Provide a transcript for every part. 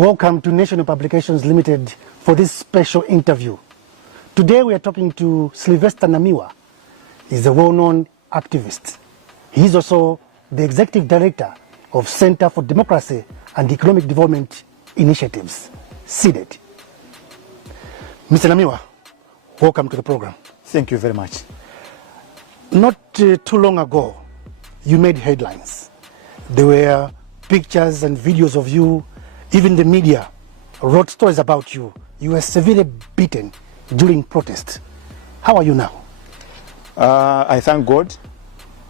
Welcome to National Publications Limited for this special interview. Today we are talking to Silvester Namiwa. He's a well-known activist. He is also the Executive Director of Center for Democracy and Economic Development Initiatives, CDED. Mr. Namiwa, welcome to the program. Thank you very much. Not too long ago, you made headlines. There were pictures and videos of you. Even the media wrote stories about you. You were severely beaten during protest. How are you now? I thank God.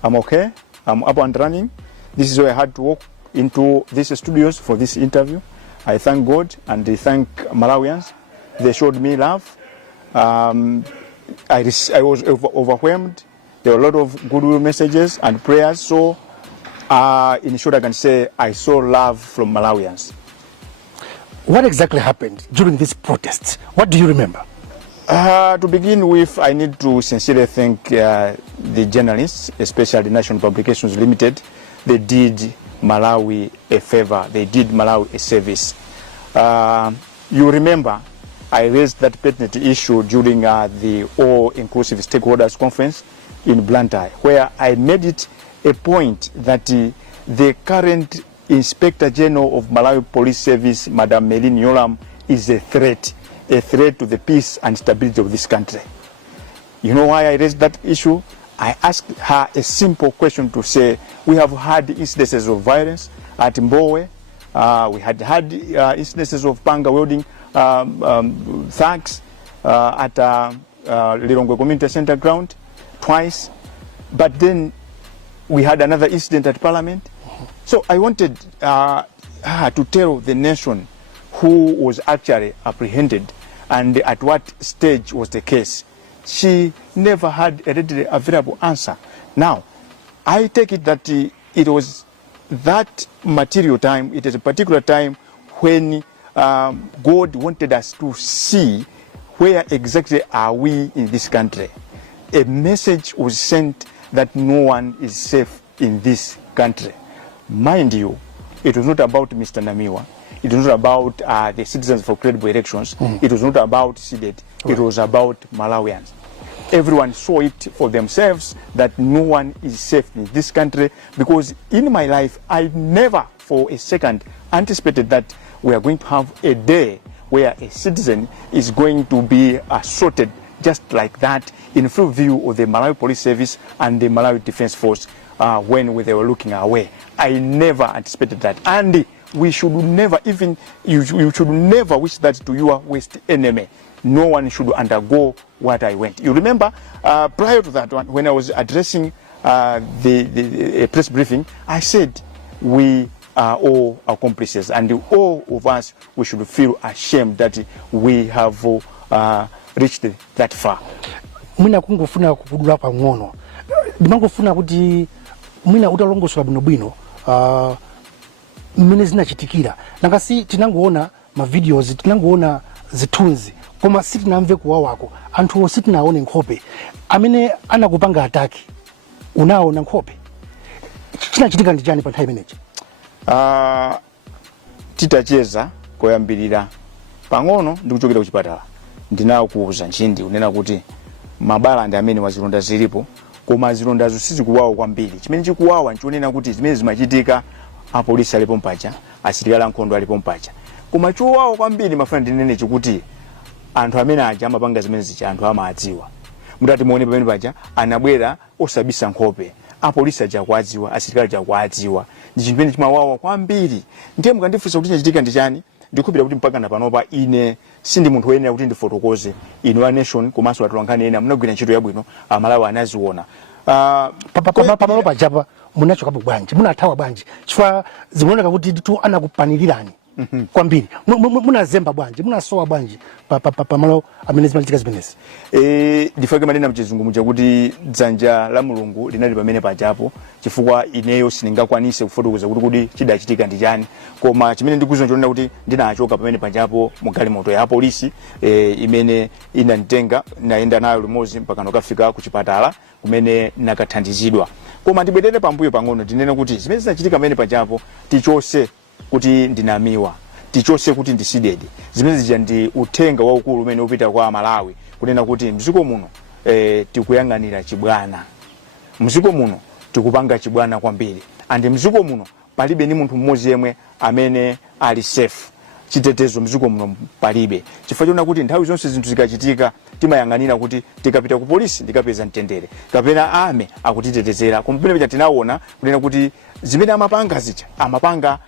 I'm okay. I'm up and running. This is why I had to walk into these studios for this interview. I thank God and I thank Malawians. They showed me love. I was overwhelmed. There were a lot of goodwill messages and prayers. So in short, I can say I saw love from Malawians. What exactly happened during these protests? What do you remember? To begin with, I need to sincerely thank the journalists, especially National Publications Limited. They did Malawi a favor. They did Malawi a service. You remember, I raised that pertinent issue during the All-Inclusive Stakeholders Conference in Blantyre, where I made it a point that the current Inspector General of Malawi Police Service, Madam Melin Yolam, is a threat to the peace and stability of this country. You know why I raised that issue? I asked her a simple question to say, we have had incidences of violence at Mbowe. We had incidences of panga wielding thugs at Lilongwe Community Center ground twice. But then we had another incident at Parliament. So I wanted to tell the nation who was actually apprehended and at what stage was the case. She never had a readily available answer. Now, I take it that it was that material time, it is a particular time when God wanted us to see where exactly are we in this country. A message was sent that no one is safe in this country. Mind you, it was not about Mr. Namiwa. It was not about the Citizens for Credible Elections. It was not about CDED. It was about Malawians. Everyone saw it for themselves that no one is safe in this country, because in my life, I never for a second anticipated that we are going to have a day where a citizen is going to be assaulted just like that in full view of the Malawi Police Service and the Malawi Defense Force when they were looking away. I never anticipated that. And we should never even, you should never wish that to your worst enemy. No one should undergo what I went. You remember, prior to that one, when I was addressing the press briefing, I said we are all accomplices, and all of us, we should feel ashamed that we have reached that far. Mwina kungofuna kukudula pang'ono. Dimangofuna kuti mwina utalongoswa bwino mmene zinachitikira. Nangasi tinangoona ma videos, tinangoona zithunzi, koma sitinamve kuwawako. Anthu sitinaone nkhope. Amene anakupanga ataki, unaona nkhope. Chinachitika ndi chani pa nthawi imeneyi? Titacheza koyambirira pang'ono ndikuchokera ku chipatala. Ndinawo kuuza nchindi unena kuti mabala ndi amene wazilonda zilipo, koma zilondazo sizikuwawa kwambiri. Chimene chikuwawa nchionena kuti zimene zimachitika apolisi alipo mpacha, asilikali ankhondo alipo mpacha. Koma chowawa kwambiri mafana ndinene chikuti anthu amene aja amapanga zimene zicha anthu amadziwa. Mutati muone pamene paja anabwera osabisa nkhope. Apolisi aja kwadziwa, asilikali aja kwadziwa. Ndi chinthu chimene chimawawa kwambiri. Ndiye mukandifunsa kuti chachitika ndi chani? Ndikupira kuti mpaka napanopa ine sindi munthu woyenera kuti ndifotokoze. Inu a nation komanso atolankhani ena munagwira ntchito yabwino, Amalawi anaziona. Pamalopa japa munachoka bwanji, munathawa bwanji, chifukwa zimaoneka kuti tu anakupanilirani kwambiri. Munazemba bwanji, munasowa bwanji pamalo amene zimachitika zimenezi. Ndifake manena mchizungu chakuti dzanja la Mulungu linali pamene pajapo, chifukwa ineyo siningakwanise kufotokoza kuti chidachitika ndi chani. Koma chimene ndikuziona chonena kuti ndinachoka pamene pajapo mugalimoto ya polisi imene inanitenga naenda nayo limodzi mpaka ndikafika ku chipatala kumene nakathandizidwa. Koma ndibwerere pambuyo pang'ono ndinene kuti zimene zinachitika pamene pajapo tichose kuti ndinamiwa. tichose kuti ndi seeded zimene zija ndi uthenga waukulu umene upita kwa Malawi kunena kuti mziko muno tikuyang'anira chibwana, mziko muno tikupanga chibwana kwambiri, andi mziko muno palibe ni munthu mmodzi yemwe amene ali safe, chitetezo mziko muno palibe, chifukwa chona kuti nthawi zonse zinthu zikachitika timayang'anira kuti tikapita ku polisi ndikapeza mtendere, kapena ame akutitetezera, kumpene pita tinaona kunena kuti zimene amapanga zicha amapanga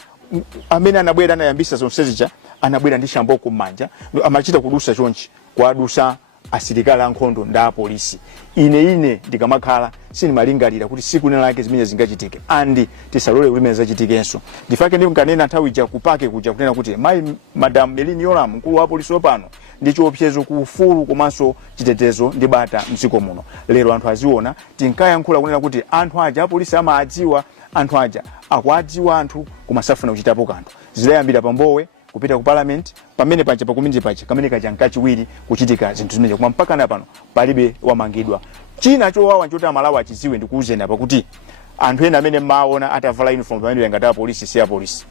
amene anabwera anayambisa zonse zicha anabwera ndi shambo kumanja amachita kudusa chonchi kwadusa asilikali ankhondo nda polisi. Ine ndikamakhala sinimalingalira kuti siku lina lake zimene zingachitike andi tisalole kuti zimene zachitikenso. Ndifake ndi nkanena nthawi ija kupake kuja kunena kuti mai Madam Melini Yoram mkulu wa polisi opano ndi chiopsezo ku ufulu komanso chitetezo ndi bata mdziko muno. Lero anthu aziona tinkayankhula kunena kuti anthu aja apolisi amaadziwa, anthu aja akwadziwa anthu kumasafuna kuchitapo kanthu. Zidayambira pambowe kupita ku parliament pamene pacha pakuminji pacha kamene kajanka chiwiri kuchitika zinthu zimenezo koma mpaka na pano palibe wamangidwa. China chowawa nchoti Malawi achiziwe ndikuuzeni apa kuti anthu ena amene maona atavala uniform pamene ngati polisi si polisi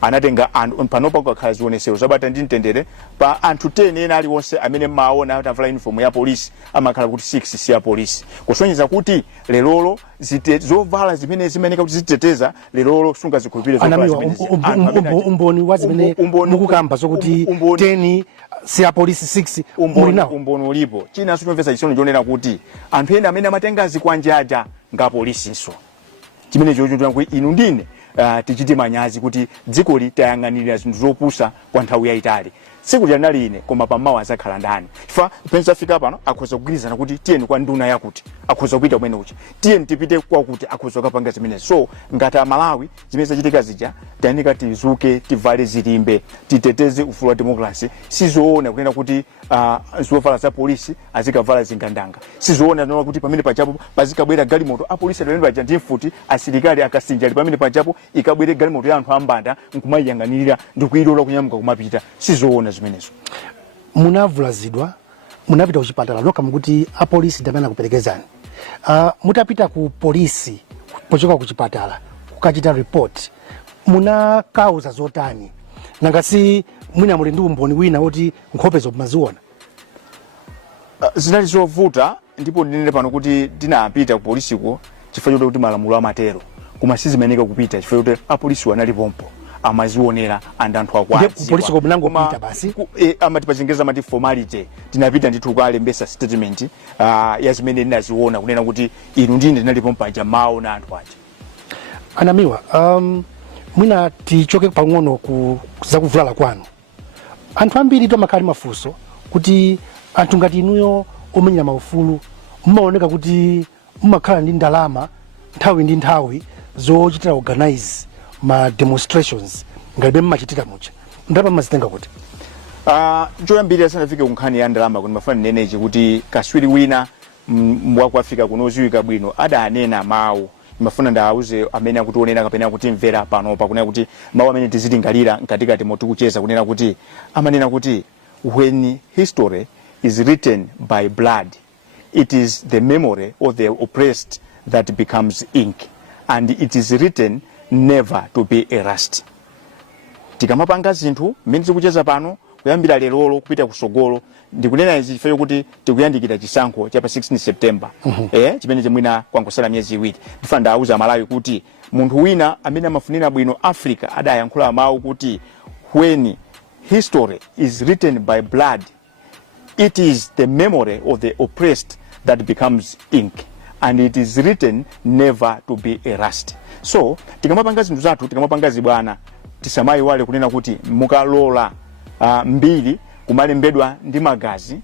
anatenga panopa kukhala zionesero zabata ndi mtendere pa anthu 10 ena ali wonse amene maona atavala uniform ya polisi amakhala kuti 6 si polisi, kusonyeza kuti lelolo zovala zimene zimeneka kuti ziteteza lelolo sunga zikhulupirire zovala umboni wazimene mukukamba zokuti 10 si polisi 6 umboni ulipo. China sichomvesa chisono chonena kuti anthu ena amene amatenga zikwanjaja nga polisi nso chimene chocho kuti inu ndine tichiti manyazi kuti dziko litayang'anira zinthu zopusa kwa nthawi yayitali. Siku lyanali ine koma pamawa azakhala ndani. Ifa pensa fika pano akhoza kugwirizana kuti tiyeni kwa nduna yakuti akhoza kupita kumene uchi, tiyeni tipite kwa kuti akhoza kupanga zimene. So ngati Malawi zimene zachitika zija tanika tizuke tivale zilimbe titeteze ufulu wa demokrasi. Sizoona kunena kuti zovala za polisi azikavala zingandanga, sizoona noma kuti pamene pachapo pazikabwera galimoto apolisi adwene baja ndi mfuti asilikali akasinja pamene pachapo ikabwere galimoto ya anthu ambanda nkumayang'anirira ndikuyilola kunyamuka kumapita. Sizoona zimenezo. Munavulazidwa munapita kuchipatala nokha mukuti apolisi ndamene kuperekezani. Mutapita ku polisi pochoka kuchipatala kukachita report muna kauza zotani nangasi mwina muli ndi umboni wina woti nkhope zomaziona? Zinali zovuta ndipo ndinene pano kuti tinapita ku polisiko chifukwa kuti malamulo amatero koma sizimeneka kupita chifukwa kuti apolisi wanali pompo amazionera anthu akwazi. Ku polisiko mnango kupita basi amati pachingereza amati formality. Tinapita ndithu kalembesa statement ya zimene ndinaziona kunena kuti inu ndine ndinali pompo aja maona anthu aja. Namiwa, mwina tichoke pang'ono zakuvulala kwanu. Anthu ambiri tomakali mafunso kuti anthu ngati inuyo omenya maufulu mmaoneka kuti mmakhala ndi ndalama nthawi ndi nthawi zochitira organize ma demonstrations ngalibe mmachitira mucha ndalama mazitenga kuti choyambirira sanafike kunkhani ya ndalama kuti mafana nenechi kuti kaswiri wina waku Afrika kunoziwika bwino adanena mawu mafuna ndauze amene akutionera kapena kuti mvera pano pa kunena kuti mawu amene tizilingalira nkatikati motikucheza kunena kuti amanena kuti when history is written by blood it is the memory of the oppressed that becomes ink and it is written never to be erased. Tikamapanga zinthu mmene tikucheza pano kuyambira lero kupita kusogolo ndikunena izi chifukwa kuti tikuyandikira chisankho cha pa 16 September chimene chimwina kwangosala myezi iwiri. Ndifuna ndauza Malawi kuti munthu wina amene amafunira bwino Africa adayankhula mawu kuti when history is written by blood it is the memory of the oppressed that becomes ink and it is written never to be erased. So tikamapanga zinthu zathu tikamapanga zibwana tisamayi wale kunena kuti mukalola mbili kumalembedwa ndi magazi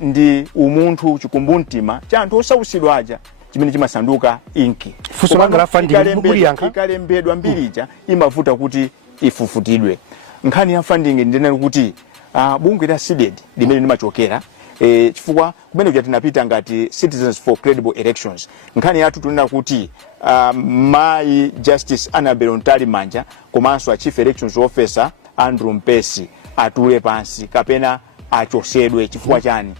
ndi umunthu chikumbumtima cha anthu osausidwa aja chimene chimasanduka inki. Funso langa la funding muliyankha ikalembedwa mbilija imavuta kuti ifufutidwe. Nkhani ya funding ndinena kuti bungwe la seeded limene limachokera chifukwa kumene kuti tinapita ngati Citizens for Credible Elections. Nkhani yathu tunena kuti Mai Justice Annabel Ntalimanja komanso a Chief Elections Officer Andrew Mpesi atule pansi kapena achosedwe chifukwa chani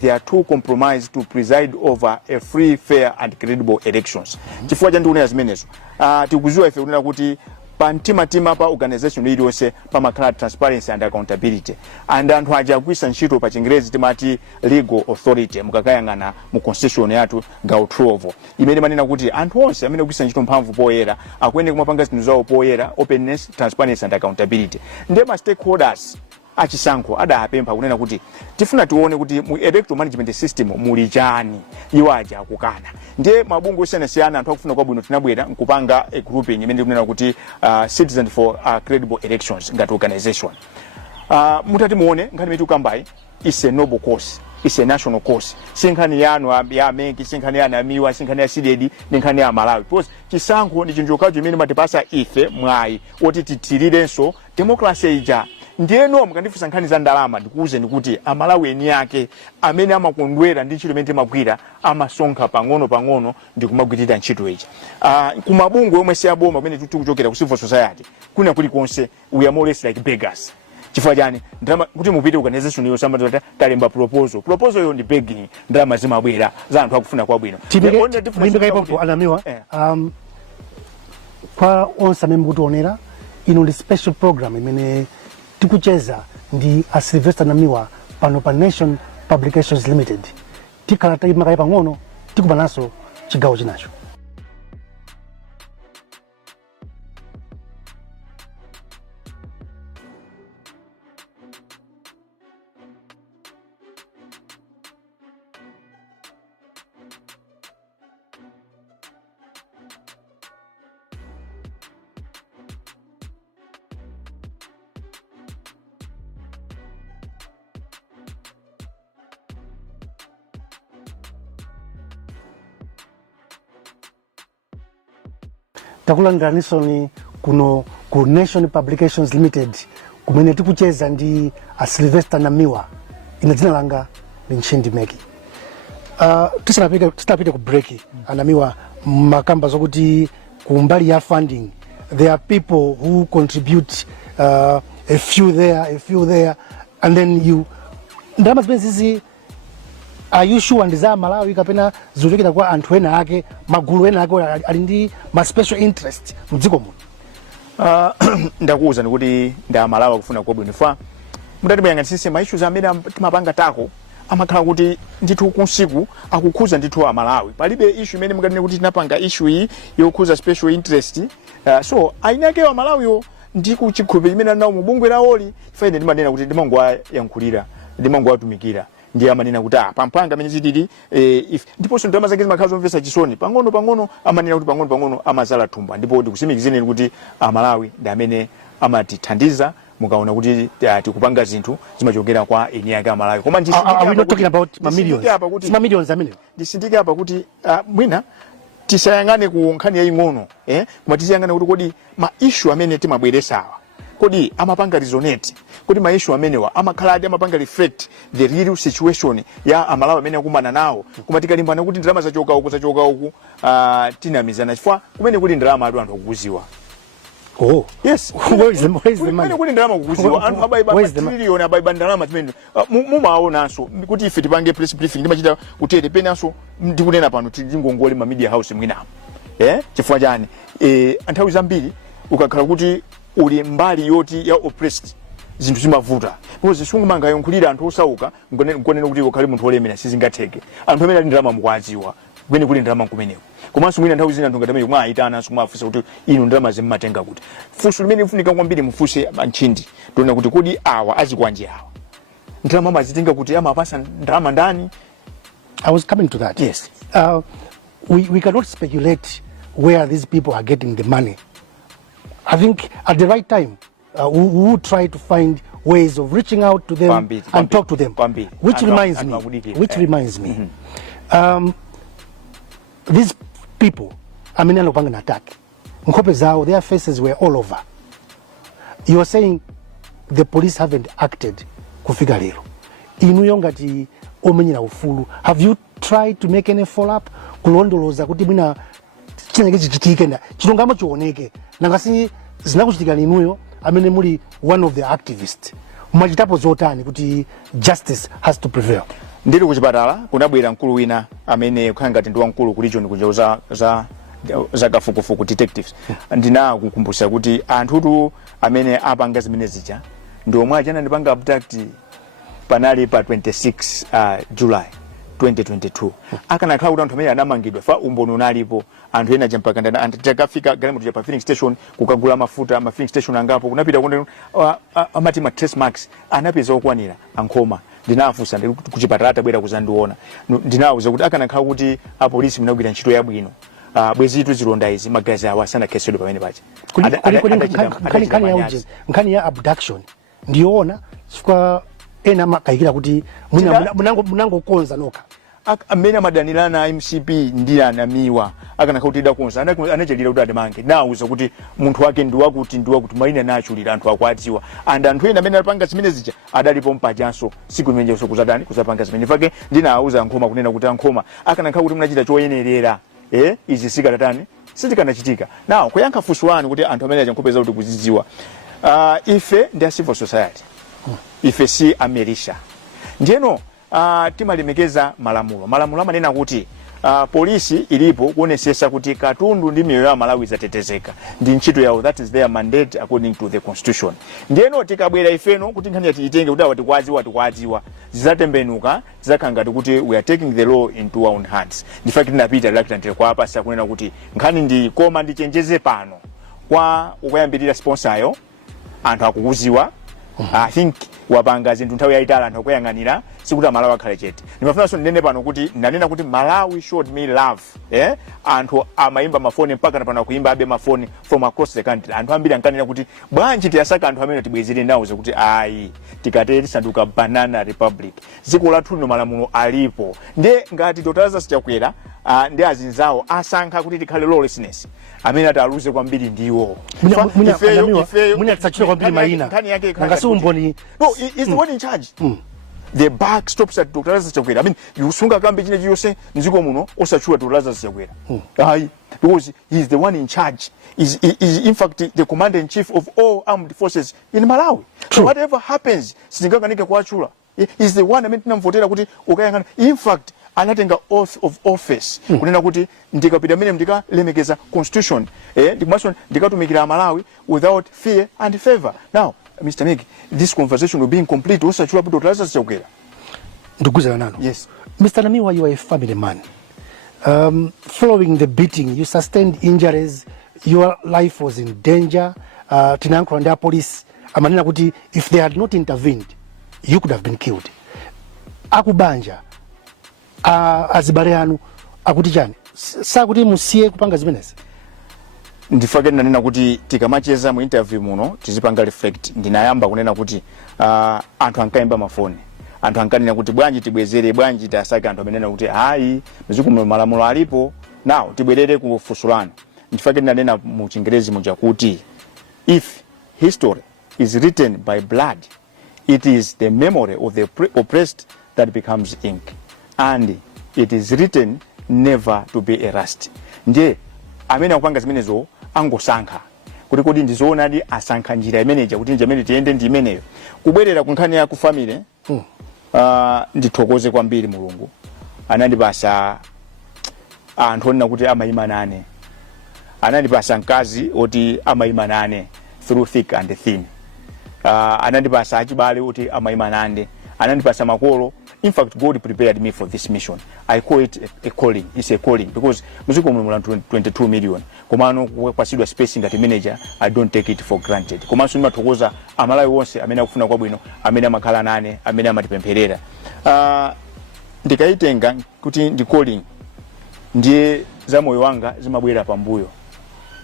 they are too compromised to preside over a free, fair and credible elections. Chifukwa chani ndikunena zimenezo tikuziwa ife kunena kuti pa mtima pa organization iliyonse pamakhala transparency and accountability, and anthu aja agwisa ntchito pa Chingerezi timati legal authority mukakayang'ana mu constitution yathu gawo 12 imene manena kuti anthu onse amene agwisa ntchito mphamvu poyera akuyenera kumapanga zinthu zawo poyera, openness, transparency and accountability. Ndiye ma stakeholders achisankho adapempha kunena kuti tifuna tione kuti mu electoral management system muli chani, iwo aja akukana. Ndiye mabungwe osiyanasiyana anthu akufuna kwabwino tinabwera nkupanga a grouping imene kunena kuti Citizens for Credible Elections ngati organization. Mutati muone nkhani imene tikambayi is a noble cause, is a national cause. Sinkhani yanu ya Menki, sinkhani ya Namiwa, sinkhani ya CDD, sinkhani ya Malawi. Because chisankho ndi chinjokacho imene matipasa ife mwayi oti titirirenso democracy ija. Ndiyeno mukandifunsa nkhani za ndalama ndikuuze ndikuti Amalawi eni yake amene amakondwera ndi ntchito imene timagwira amasonkha pang'ono ndikumagwirira ntchito ija. Kumabungwe omwe siyaboma kumene tikuchokera ku civil society kuna kulikonse we are more or less like beggars. Chifukwa chani ndalama kuti mupite organization iyo samati talemba proposal yo ndi begging, ndalama zimabwera za anthu akufuna kwabwino. Timbe ipo Namiwa kwa onse amene mukutionera ino ndi special program imene tikucheza ndi Silvester Namiwa pano pa Nation Publications Limited. Tikhala tayima pang'ono tikupananso chigawo chinacho. Takulanganiso ni kuno ku Nation Publications Limited kumene tikucheza ndi Silvester Namiwa. Ina dzina langa ni Nchindi Meki. Tisapite ku break. Namiwa makamba zokuti kumbali ya funding there are people who contribute a few there and then you ndalama zimene are you sure ndiza Malawi kapena zochokera kwa anthu ena ake magulu ena ake ali ndi ma special interest mdziko muno? Ndakuuza ndikuti nda Malawi kufuna kwabwino fa mutati muyang'anisise ma issues amene timapanga tako amakhala kuti ndithu kunsiku akukhuza ndithu Malawi. Palibe issue imene mungatine kuti tinapanga issue iyi yokhuza special interest. So ainake wa Malawi yo ndiku chikhupe imene nawo mubungwe lawoli faine ndimanena kuti ndimangwa yankhulira ndimangwa atumikira ndiye amanena kuti pampanga amene zitili ndiponso ndalama zake zimakhala zomvetsa chisoni pang'ono amanena kuti pang'ono amazala thumba. Ndipo tikusimikizeni kuti Malawi ndi amene amatithandiza mukaona kuti tikupanga zinthu zimachokera kwa eni yake Malawi. Koma are we not talking about millions amene ndisindike apa kuti mwina tisayangane ku nkhani yaying'ono koma tisayangane kuti kodi ma issue amene timabweresawa kodi amapanga resonate, kodi ma issue amenewa amakhaladi amapanga reflect the real situation ya Malawi amene akumana nawo. Koma tikalimbana kuti ndalama zachoka uku tinamizana chifukwa kumene kuli ndalama anthu akukuziwa. Oh yes, where is the money? Kuli ndalama kukuziwa anthu abaiba trillion abaiba ndalama zimene mumaonanso kuti ife tipange press briefing ndimachita kutete penanso ndikunena pano tingongole ma media house mwina chifukwa chani anthawi zambiri ukakhala kuti uli mbali yoti ya oppressed zinthu zimavuta because sungumanga yonkhulira anthu osauka ngonena kuti ukhale munthu olemera sizingatheke. Anthu amene ali ndalama mukwadziwa kumene kuli ndalama kumeneko. Komanso mwina nthawi zina anthu ngati amene mwaayitana sumafunsa kuti ino ndalama zimmatenga kuti funso limene lifunika kwambiri mufunse Nchindi ndiona kuti kodi awa azikwanji awa ndalama amazitenga kuti amapasa ndalama ndani. I was coming to that. Yes. We cannot speculate where these people are getting the money. I think at the right time, we will try to find ways of reaching out to them and talk to them. Which reminds me, these people, amene alopanga attack, nkhope zao, their faces were all over. You are saying the police haven't acted kufika lero. Inuyo ngati omenyera ufulu. Have you tried to make any follow up? Kulondoloza kuti mwina chinenge chichitike nda chilungamo chioneke nangasi zinakuchitika inuyo amene muli one of the activists machitapo zotani kuti justice has to prevail? Ndili kuchipatala kunabwera mkulu wina amene kukhala ngati ndi wamkulu ku region kunja za zakafukufuku detectives ndina kukumbusha kuti anthutu amene apanga zimene zija ndi omwe achana ndipanga abduct panali pa 26 July 2022 akanakhala kuti anthu amene anamangidwa fa umboni unalipo anthu ena champakanda anthu takafika galimoto pa filling station kukagula mafuta ma filling station angapo kunapita kunde amati ma trace marks anapeza okwanira ankhoma ndinafusa ndi kuchipatala atabwera kuzandiona ndinawuza kuti akanakhala kuti apolisi munagwira ntchito yabwino bwezitu zilonda izi magazi awa sana kesedwe pamene pacha nkhani ya abduction ndiyoona chifukwa ena makayikira kuti munangokonza nokha amene amadanirana MCP ndi Namiwa akanakhala kuti idakonza anachelira kuti ademange nawuza kuti munthu wake ndi wakuti maina nachulira anthu akwadziwa and anthu ena amene alipanga zimene zija adalipo mpajanso siku limene kuzadani kuzapanga zimene fake ndinawuza ankhoma kunena kuti ankhoma akanakhala kuti munachita choyenerera izi sikatatani sitikanachitika now kuyankha funso lanu kuti anthu amene achankopeza kuti kuzidziwa ife ndi a civil society ife si amerisha ndiyeno timalemekeza malamulo amanena kuti polisi ilipo kuonesesa kuti katundu ndi miyoyo ya Malawi zatetezeka ndi ntchito yawo, that is their mandate according to the constitution. Ndiyeno tikabwera ifeno kuti nkhani yatitenge kuti tikwadziwa zizatembenuka zizakangati kuti we are taking the law into our own hands. Ndifa tinapita reluctant kwa hapa sasa kunena kuti nkhani ndi koma ndichenjeze pano kwa ukuyambirira sponsor yo anthu akukuziwa. I think wapanga zinthu nthawi yaitala anthu akuyang'anira sikuti Malawi akhale chete. Ndimafunanso ndinene pano kuti ndanena kuti Malawi showed me love. Anthu amaimba mafoni mpaka napano kuimba abe mafoni from across the country. Anthu ambiri ankanena kuti bwanji tiyasaka anthu amene tibwezere nawo kuti ayi tikateri sanduka banana republic. Dziko lathu no malamulo alipo. Nde ngati totaza sichakwera ndi azinzawo asankha kuti tikhale lawlessness. Amene ataluze kwambiri ndiwo. Muna tsachira kwambiri maina. Ngasi umboni. No, is the one in charge. The back stops at Dr. Lazarus Chakwera. I mean, you sunga kambe chine chiyose nziko muno osachula Dr. Lazarus Chakwera. Ayi, because he is the one in charge. Is in fact the commander in chief of all armed forces in Malawi. So whatever happens, singakanike kwachula. Is the one amene tinamvotera kuti ukayangana. In fact, anatenga oath of office kunena kuti ndikapita mene ndikalemekeza constitution ndikatumikira Malawi without fear and favor. Now Mr. Meg, this conversation will be incomplete osachula kuti Dr. Lazarus Chakwera. Nduguzana nano. Yes. Mr. Namiwa, you are a family man. Following the beating, you sustained injuries, your life was in danger. Tinankro and the police amanena kuti if they had not intervened, you could have been killed. Akubanja azibareanu akuti chani sakuti musiye kupanga zimenezi. Ndifake nanena kuti tikamacheza mu interview muno tizipanga reflect. Ndinayamba kunena kuti anthu ankaimba mafoni, anthu ankanena kuti bwanji tibwezere, bwanji tasaka, anthu amenena kuti hayi mziku malamulo alipo. Now tibwerere ku fusulano. Ndifake nanena mu Chingerezi muja kuti if history is written by blood, it is the memory of the oppressed that becomes ink, and it is written never to be erased. Nje amene akupanga zimenezo angosankha kuti kodi ndizoona ndi asankha njira imeneja kuti njamene tiende ndi imeneyo kubwerera ku nkhani ya ku family. Ndithokoze kwambiri Mulungu anandipasa anthu onena kuti amayima nane, anandipasa mkazi oti amayima nane through thick and thin, anandipasa achibale oti amayima nane, anandipasa makolo. In fact, God prepared me for this mission. I call it a calling. It's a calling because muziko mula 22 million. Komano kwasidwa space ngati manager, I don't take it for granted. Komano sunima tokoza Amalawi wonse amene akufuna kwa bwino, amene amakhala nane, amene amatipempherera. Ndikaitenga kuti ndi calling ndiye za moyo wanga zimabwera pambuyo.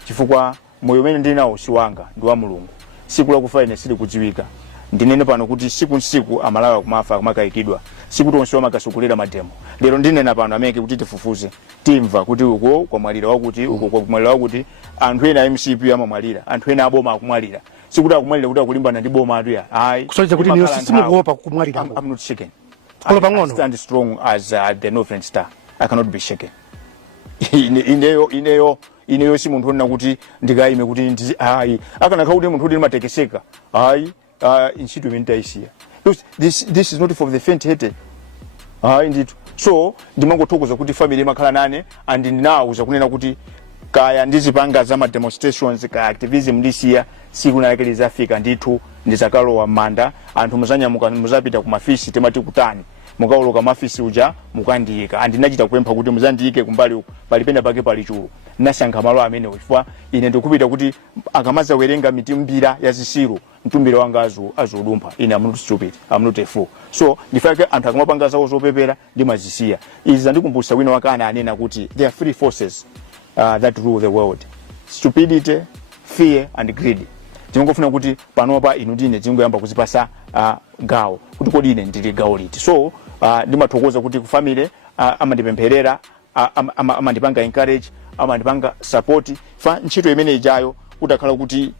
Chifukwa moyo umene ndili nawo si wanga, ndi wa Mulungu. Siku la kufa ine sili kudziwika. Ndinene pano kuti siku Amalawi kumafa kumakayikidwa, siku tonse makasukulira mademo. Lero ndinena pano ameke kuti tifufuze timva kuti uko kwa mwalira wakuti uko kwa mwalira wakuti anthu ena MCP amamwalira, anthu ena aboma akumwalira. Sikuti akumwalira kuti akulimbana ndi boma atuya. Hayi. Kusocha kuti niyo simu kuopa kumwalira. I'm not shaken. I stand strong as the Northern Star. I cannot be shaken. Ineyo si munthu ona kuti ndikaime kuti ndizi hayi. Akana kuti munthu ndi matekeseka. Hayi. Inchitu imentaisia. This is not for the faint-hearted. Indeed. So ndimangothokoza kuti family makhala nane and ndinawuza kunena kuti kaya ndizipanga za demonstrations kaya activism ndisiya siku nalake lizafika ndithu ndizakalowa manda anthu muzanyamuka muzapita ku mafisi temati kutani mukawoloka mafisi uja mukandiyika andinachita kupempha kuti muzandiyike kumbali uku palipenda pake pali chulu nasankha malo amene chifukwa ine ndikupita kuti akamaza werenga mitimbira ya zisiru mtumbira wanga azudumpha ine I'm not stupid, I'm not a fool. So ndifake anthu akamapanga zawo zopepera ndimazisiya izi zandikumbutsa wina wakana anena kuti there are three forces that rule the world: stupidity, fear and greed. Tingofuna kuti panopa inu ndine tingoyamba kuzipasa gawo kuti kodi ine ndili gawo liti. So ndimathokoza kuti ku family amandipempherera amandipanga encourage amandipanga support fa ntchito imene ijayo utakhala kuti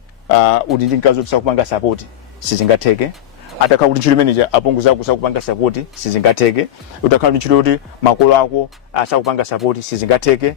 udi ndinkazo kupanga support sizingatheke atakhala kuti ntchito imene ija apunguza kupanga support sizingatheke utakhala ntchito kuti makolo ako asakupanga support sizingatheke.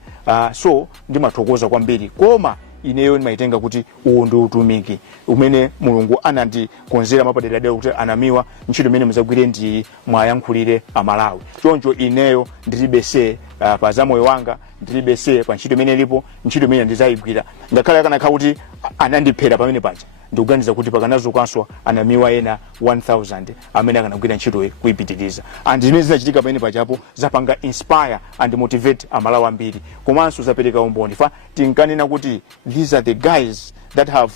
So ndimathokoza kwambiri koma ineyo ndimaitenga kuti uwu ndi utumiki umene Mulungu anandikonzera mapadera kuti Anamiwa ntchito imene muzagwire ndi mwayankhulire Amalawi. Choncho ineyo ndilibese pa zamoyo wanga ndilibese pa ntchito imene ilipo ntchito imene ndizayigwira ngakhale akanakhala kuti anandiphera pamene paja ndikuganiza kuti pakanazo kwanswa Anamiwa ena 1000 amene akanagwira ntchito kuipitiriza and zimene zinachitika pamene pajapo zapanga inspire and motivate Amalawi ambiri komanso zapereka umboni fa tinkanena kuti these are the guys that have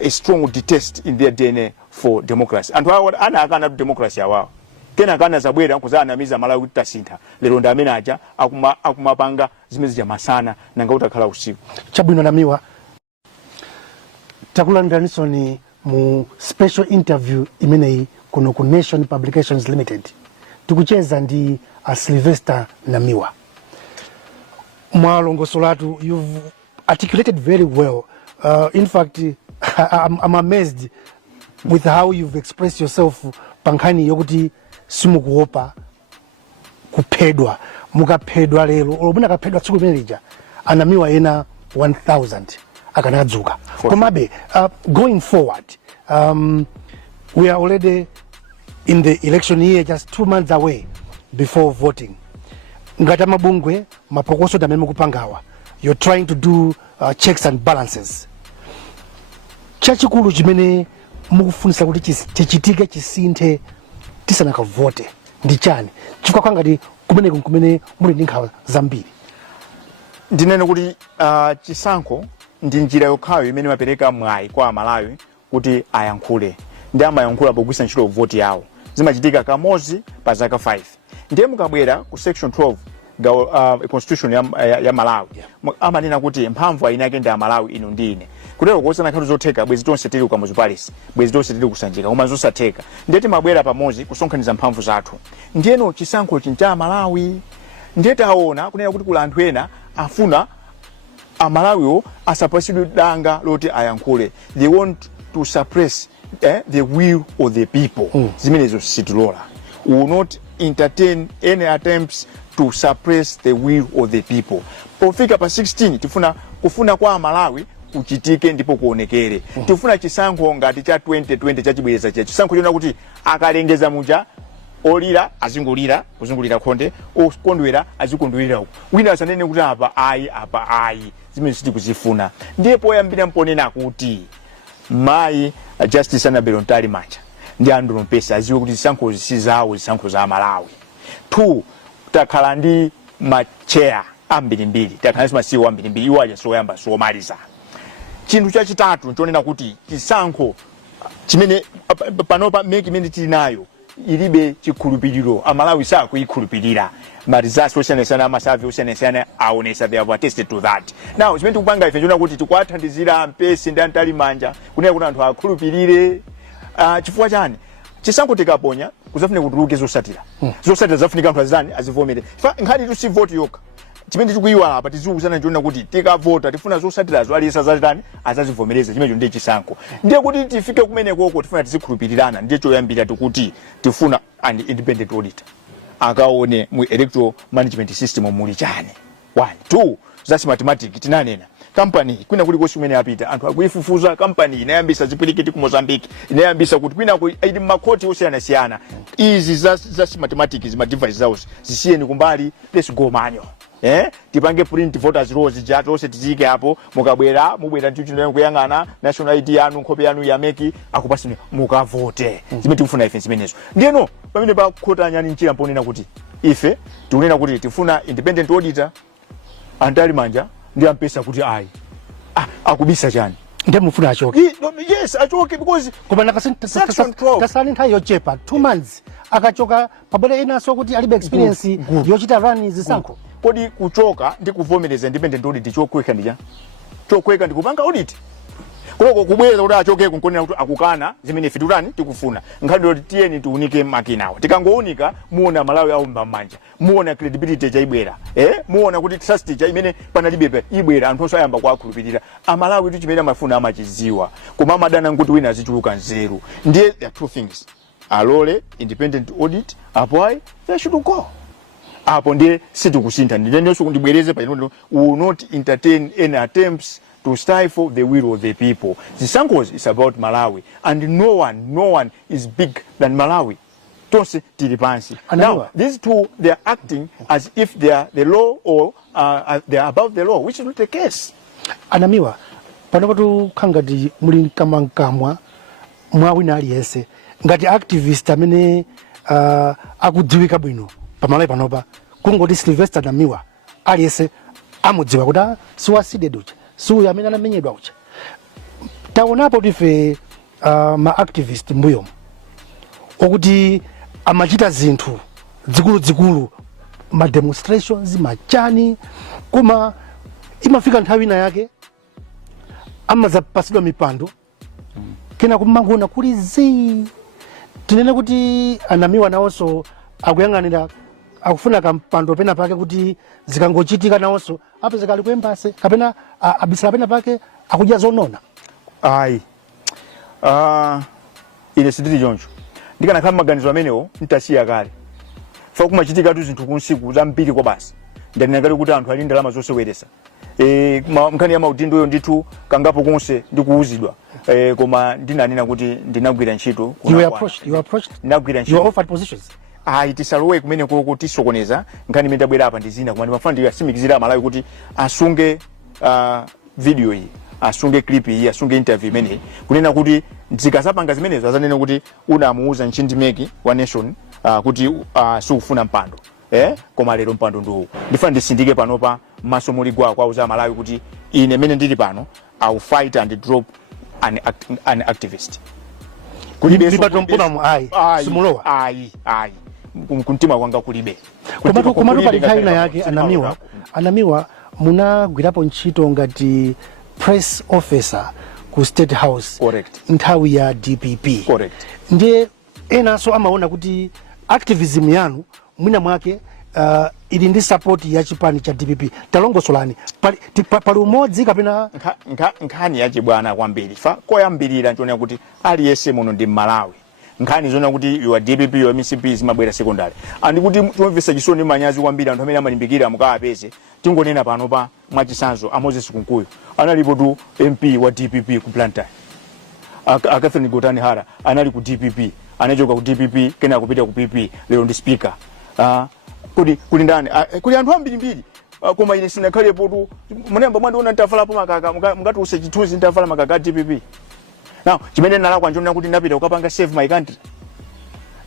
a strong detest in their DNA for democracy. Anthu awo akana democracy awawo kena kana zabwera kuzanamiza Malawi kuti tasintha lero ndi amene aja akumapanga zimene zija masana nanga utakhala usiku. Chabwino Namiwa, takulandiranso ni mu special interview imeneyi kuno ku Nation Publications Limited tikucheza ndi Silvester Namiwa. Mwalongosolatu, you've articulated very well. In fact, I'm amazed with how you've expressed yourself. Pankani yokuti simukuopa kuphedwa mukapedwa lero olobuna kapedwa tsiku limenelija Anamiwa ena 1000 akanadzuka komabe. Going forward, we are already in the election year, just 2 months away before voting. Ngata mabungwe mapokoso da meme kupangawa, you're trying to do checks and balances. Chachikulu chimene mukufunisa kuti chichitike chisinthe tisanaka vote ndi chani chifukwa kwangati kumene muli ndi nkhawa zambiri? Ndinene kuti chisankho ndi njira yokhayo imene mapereka mwayi kwa Amalawi kuti ayankhule ndi amayankhula pogwisa ntchito vote yawo zimachitika kamozi pa zaka 5 ndiye mukabwera ku section 12 constitution ya Malawi amanena kuti mphamvu ayinake ndi Amalawi inu ndine kutero kosana khatu zotheka bwezi tonse tili ku Kamuzu Palace bwezi tonse tili kusanjika koma zosatheka ndiyeti mabwera pamozi kusonkhaniza mphamvu zathu ndiyeno chisankho chincha Malawi ndiye taona kunena kuti kula anthu ena afuna Amalawiwo asapasidwe danga loti ayankhule. They want to suppress the will of the people. Zimenezo situlola. We will not entertain any attempts to suppress the will of the people. Pofika pa 16 kufuna kwa Amalawi kuchitike ndipo kuonekere. Tifuna chisankho ngati cha 2020 chachibweza cha chisankho chona kuti akalengeza muja olira azingulira kuzungulira khonde okondwera azikondwera uko wina asanene kuti apa ayi zimene siti kuzifuna ndipo yambira mponena kuti mai Justice Anabelo Ntali Macha ndi Andrew Mpesa aziwe kuti zisankho zisizawo zisankho za Malawi. 2 takhala ndi macheya ambirimbiri takhala ndi masiwo ambirimbiri iwo aja soyamba somaliza. Chinthu chachitatu nchonena kuti chisankho chimene panopa meki imene tili nayo ilibe chikhulupiriro Amalawi sakuyikhulupirira marizasi osiyana amasavi osiyana aonesa they have attested to that. Now zimene tikupanga ife njona kuti tikwathandizira Mpesi ndi Antali Manja kunena kuti anthu akhulupirire chifukwa chani chisankho tikaponya kuzafune kutuluke zosatira zafunika anthu azani azivomere nkhani tu si vote yoka chimene tikuyiwa apa tizikuzana njona kuti tikavota tifuna zosatirazo alisa zatani azazivomereza chimene ndiye chisankho ndiye kuti tifike kumene koko tifuna tizikhulupirirana ndiye choyambira tikuti tifuna an independent auditor akaone mu electoral management system muli chani. 1 2 zasi mathematics tinanena company kwina kuli kosi kumene apita anthu akuifufuza company inayambisa zipilikiti ku Mozambique inayambisa kuti kwina ili makoti osiyana izi zasi mathematics ma device zawo zisiyeni kumbali let's go manual tipange print voters rolls jato ose tizike hapo mukabwera mubwera ndicho kuyangana national ID yanu nkhope yanu yameki akupasini mukavote zimene tikufuna ife zimenezo ndiyeno pamene pakhota nyani nchira mponena kuti ife tikunena kuti tifuna independent auditor antali manja ndi ampesa kuti ayi akubisa chani ndemufuna achoke yes achoke because kubana kasani nthawi yochepa 2 months akachoka pabwera enaso kuti alibe experience yochita run zisankho kodi kuchoka ndi kuvomereza independent audit chokweka ndija chokweka ndi kupanga audit koko kubweza kuti achoke kunkonena kuti akukana zimene ife tutani tikufuna nkhani kuti tiyeni tiunike makinawo tikangounika muona Malawi au mbamanja muona credibility chaibwera muona kuti trust cha imene panalibe ibwera anthu onse ayamba kwakhulupirira Malawi tu chimene amafuna amachiziwa koma amadana kuti wina azichuluka nzeru ndiye the two things alole independent audit apo ayi they should go apo ndiye sitikusintha ndiyenso kundibwereze pa ino will not entertain any attempts to stifle the will of the people. Zisankho is about Malawi, and no one is big than Malawi. Tonse tilipansi. Now, these two, they are acting as if they are the law or they are above the law, which is not the case. Namiwa, panokuti khangati muli nkamwa mwawina aliyese ngati activist amene akudziwika bwino pamalawi panopa kungoti Silvester Namiwa aliyese amudziwa kuti siwasided ucha suya amene anamenyedwa ucha taonapo tife ma activist mbuyo okuti amachita zinthu dzikulu ma demonstrations machani kuma imafika nthawi ina yake amazapasidwa mipando kena kumangona kuli zi tinene kuti Namiwa nawonso akuyang'anira akufuna kampando pena pake kuti zikangochitika nawonso apezeka ali kuembase kapena abisala pena pake akuja zonona ayi ine sidiri jonjo ndikana kama maganizo amenewo ntasiya kale fa kumachitika tu zinthu kunsiku zambiri kwa basi ndanenekale kuti anthu ali ndalama zoseweresa mkhani ya maudindo yo ndithu kangapo konse ndikuuzidwa koma ndinanena kuti ndinagwira ntchito you approached ndinagwira ntchito you offered positions tisalowe kumene kuti sokoneza nkhani imene ndabwera apa ndizina koma ndimafuna ndiyasimikizira Malawi kuti asunge video iyi asunge clip iyi asunge interview imene kunena kuti zikazapanga zimenezo azanena kuti unamuuza nchindimeki wa nation kuti sukufuna mpando koma lero mpando ndiwo ndifuna ndisindike panopa maso muligwa kwa uza Malawi kuti ine mene ndili pano I will fight and drop an activist kulibe simulowa ayi kuntima kwanga kulibe komatu pali nthawi ina yake Namiwa munagwirapo ntchito ngati press officer ku State House. Correct. Nthawi ya DPP. Correct. Ndiye enaso amaona kuti activism yanu mwina mwake ili ndi support ya chipani cha DPP. Talongosolani pali umodzi kapena nkhani yache bwana kwambiri fa koyambirira nchonera kuti aliyese muno ndi Malawi nkhani zona kuti you are DPP you are MCP zimabwera secondary andi kuti tumvesa chisoni manyazi kwambiri anthu amene amalimbikira mukawapeze tingonena pano pa mwachisanzo Moses Kunkuyo analipo tu MP wa DPP ku Blantyre Catherine Gotani Hara anali ku DPP anachoka ku DPP kena kupita ku PP lero ndi speaker kuli ndani kuli anthu ambiri koma ine sinakhalepo tu munemba mwandiona ntafalapo makaka mungati usechithuzi ntafala makaka DPP. Now chimene nalakwa njona kuti ndapita ukapanga save my country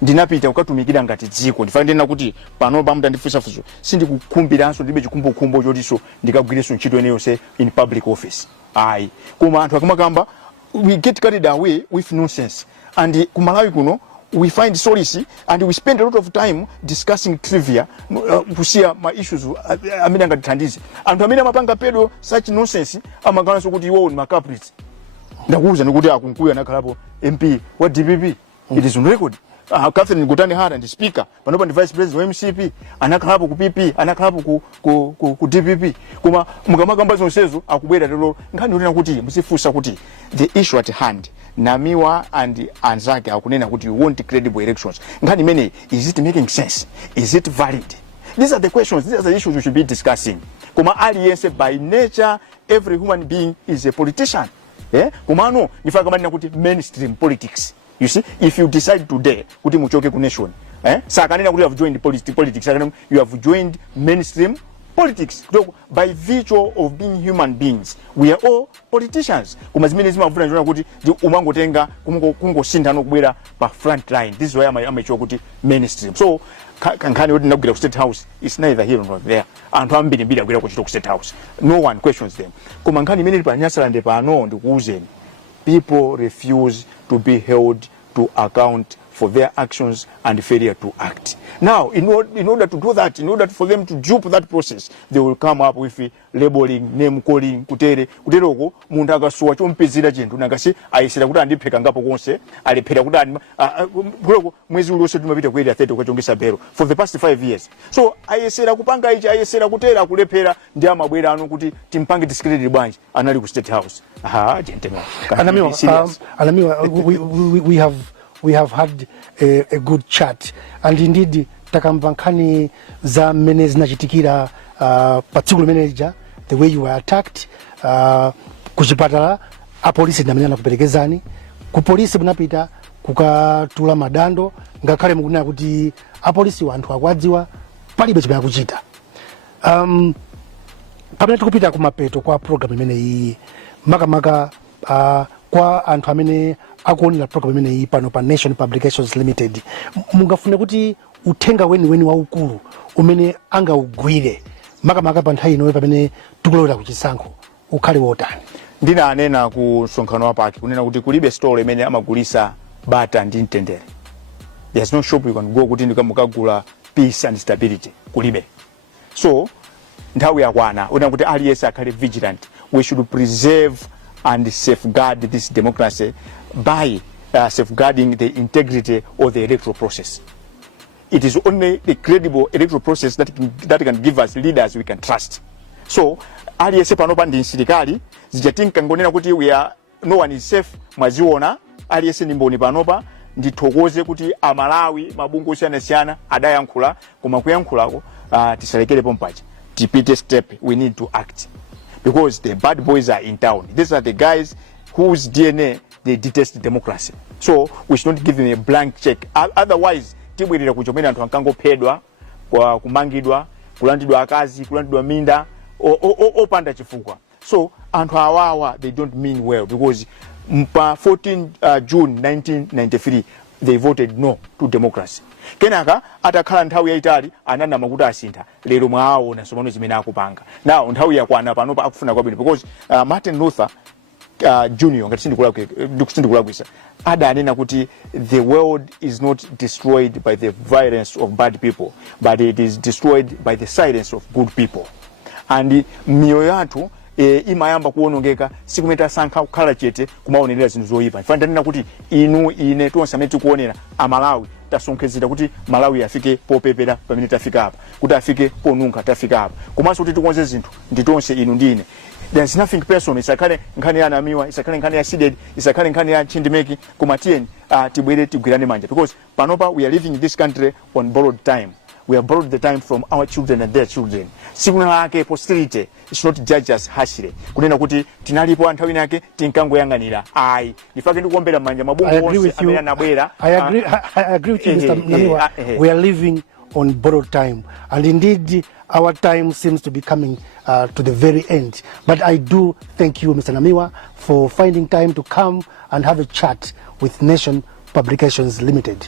ndinapita ukatumikira ngati dziko ndifanira kuti pano pamuta ndifusafuso sindikukhumbiranso ndibe chikumbukumbo chotiso ndikagwireso ntchito ene yonse in public office ayi koma anthu akamakamba we get carried away with nonsense and ku Malawi kuno we find solace and we spend a lot of time discussing trivia kusia ma issues amene angatithandize anthu amene amapanga pedo such nonsense amakanso kuti iwo ni macaprice ndakuuza nikuti akunkuya nakhalapo MP wa DPP it is on record Catherine Gotani Hara ndi speaker panopa ndi vice president wa MCP anakhalapo ku PP anakhalapo ku DPP koma mukamakamba zonsezo akubwera lero nkhani yonena kuti musifusa kuti the issue at hand Namiwa and anzake akunena kuti you want credible elections nkhani imene is it making sense is it valid these are the questions these are the issues we should be discussing koma aliyense by nature every human being is a politician kumano nifaka manina kuti mainstream politics you see if you decide today kuti muchoke ku nation sakanena kuti you have joined politics you have joined mainstream politics by virtue of being human beings. We are all politicians. Kuma zimene zimavuna njona kuti umangotenga kungosintha nokubwera pa front line. This is why I'm sure kuti mainstream. So kankhani kuti ndakubwera ku State House, it's neither here nor there. Anthu ambiri mbiri akubwera kuchita ku State House. No one questions them. Kuma nkhani imene pa Nyasalande pano ndikuuzeni. People refuse to be held to account for their actions and failure to act. Now, in order to do that, in order for them to dupe that process, they will come up with labeling, name calling, kuteroko, muntu akasuwa chompezera chintu nakasi ayesera kuti andipheka ngapo konse, alephera kuti kuloko mwezi uliwonse tumapita ku area 30 ukachongesa bero for the past 5 years. So ayesera kupanga ichi, ayesera kutera kulephera ndi amabwera anu kuti timpange discredit bwanji anali ku State House. Gentlemen. Anamiwa, we have had a good chat, and indeed takamva nkhani za mmene zinachitikira particular manager, the way you were attacked kuchipatala apolisi ndamene anakuperekezani ku polisi munapita kukatula madando ngakhale mukunena kuti apolisi anthu akwadziwa palibe chimene akuchita. Pamene tikupita kumapeto kwa program imene iyi makamaka kwa anthu amene akuonera program imene iyi pano pa Nation Publications Limited, mungafune kuti uthenga weni waukulu umene angaugwire makamaka pa nthawi ino pamene tikulowera kuchisankho ukhale wotani? Ndina anena ku msonkhano wapaki kunena kuti kulibe store imene amagulisa bata ndi mtendere. There's no shop you can go kuti ndikamukagula peace and stability, kulibe. So nthawi yakwana unena kuti aliyense akhale vigilant. We should preserve and safeguard this democracy by safeguarding the integrity of the electoral process. It is only the credible electoral process that can give us leaders we can trust. So aliyese panopa ndi nsilikali zijatinka ngonena kuti no one is safe mwaziona aliyese ndimboni panopa ndithokoze kuti amalawi mabungu osiyana adayankhula koma kuyankhulako tisalekere pompacha tipite step. We need to act because the bad boys are in town. These are the guys whose DNA they detest democracy. So we should not give them a blank check. Otherwise tibwirira kuchomena anthu ankangopedwa kwa kumangidwa kulandidwa akazi kulandidwa minda opanda chifukwa. So anthu awawa they don't mean well because pa 14 June 1993 they voted no to democracy. Kenaka atakhala nthawi yaitali ananama kuti asintha lero mwaona somano zimene akupanga. Now nthawi yakwana panopa akufuna kwabwino because Martin Luther Junior ngati sindikulakwisa adanena kuti the world is not destroyed by the violence of bad people but it is destroyed by the silence of good people. And miyoyo yathu imayamba kuonongeka sikumeta sankha kukhala chete kumaonelera zinthu zoyipa. Fandanena kuti inu ine tonse amene tikuonera amalawi tasonkhezera kuti Malawi afike popepera pamene tafika hapa, kuti afike ponunkha tafika hapa, komanso kuti tikonze zinthu nditonse inu ndine. There's nothing personal. Isakhale nkhani ya Namiwa, isakhale nkhani ya Sided, isakhale nkhani ya Chindimeki, koma tiyeni tibwere tigwirane manja because panopa we are living in this country on borrowed time. We have borrowed the time from our children and their children. Sikuna lake posterity should not judge us harshly. Kunena kuti tinalipo anthawi nake tinkangoyanganira. Ifake ndikuombera manja mabungu onse amene anabwera. I agree with you, Mr. Namiwa. We are living on borrowed time, and indeed our time seems to be coming to the very end. But I do thank you, Mr. Namiwa, for finding time to come and have a chat with Nation Publications Limited.